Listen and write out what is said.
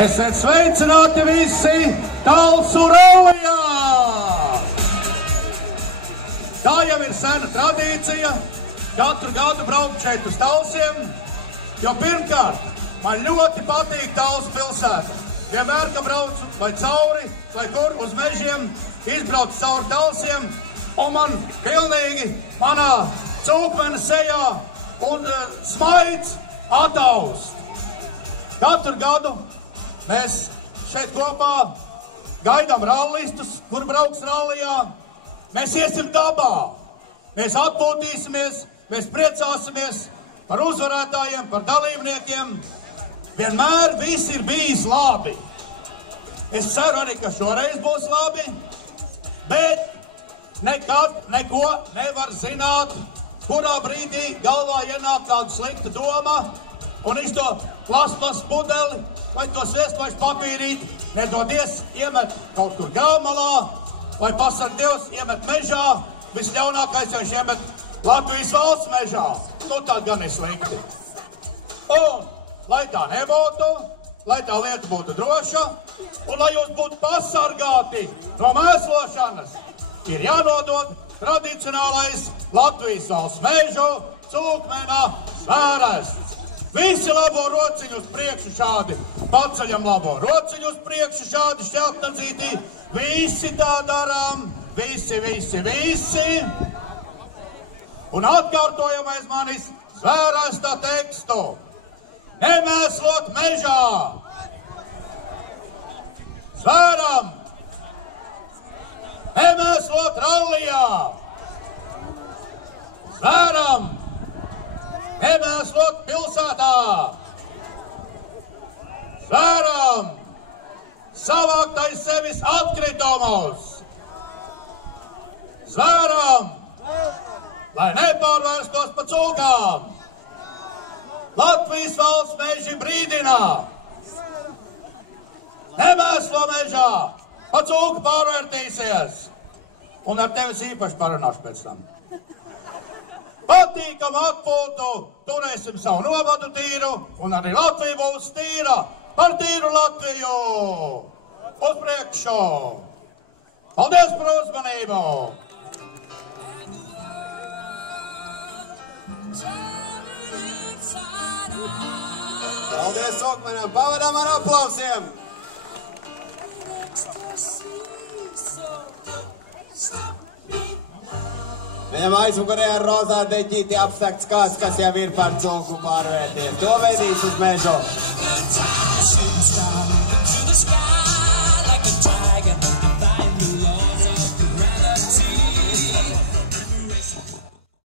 Esiet sveicināti visi Talsu rallijā! Tā jau ir sena tradīcija, katru gadu braukt šeit uz Talsiem, jo pirmkārt, man ļoti patīk Talsu pilsēta. Vienmēr, ka braucu vai cauri, vai kur uz mežiem, izbraucu cauri Talsiem, un man pilnīgi manā cūkmena sejā un smaids ataust. Katru gadu mēs šeit kopā gaidām rallistus, kur brauks rallijā. Mēs iesim dabā, mēs atpūtīsimies, mēs priecāsimies par uzvarētājiem, par dalībniekiem. Vienmēr viss ir bijis labi. Es ceru arī, ka šoreiz būs labi, bet nekad neko nevar zināt, kurā brīdī galvā ienāk kāda slikta doma, un viņš to plasmas pudeli vai to sviestmaiņu papīrīti, nedodies, iemet kaut kur grāmalā, vai pasaka Dievs, iemet mežā, visļaunākais viņš iemet Latvijas valsts mežā. Nu, tā gan ir slikti. Un, lai tā nebūtu, lai tā lieta būtu droša, un lai jūs būtu pasargāti no mēslošanas, ir jānodod tradicionālais Latvijas valsts mežu cūkmena svērests. Visi labo rociņu uz priekšu šādi, paceļam labo rociņu uz priekšu šādi šķeltnedzītī, visi tā darām, visi. Un atkārtojam aiz manis svēresta tekstu. Nemēslot mežā. Svēram. Nemēslot rallijā. Svēram. Nemēslot pilsētā. Svēram. Savākt aiz sevis atkritumus. Svēram. Lai nepārvērstos pa cūkām. Latvijas valsts meži brīdinā. Nemēslo mežā. Pa cūku pārvērtīsies. Un ar tevis īpaši parunāšu pēc tam. Patīkam atpūtu, turēsim savu novadu tīru, un arī Latvija būs tīra. Par tīru Latviju! Uz priekšu! Paldies par uzmanību! Paldies cūkmenam! Pavadām ar aplausiem! Viņam aizmugurē ar rozā deķīti apsakts kāds, kas jau ir par cūku pārvērties. To vedīs uz mežu.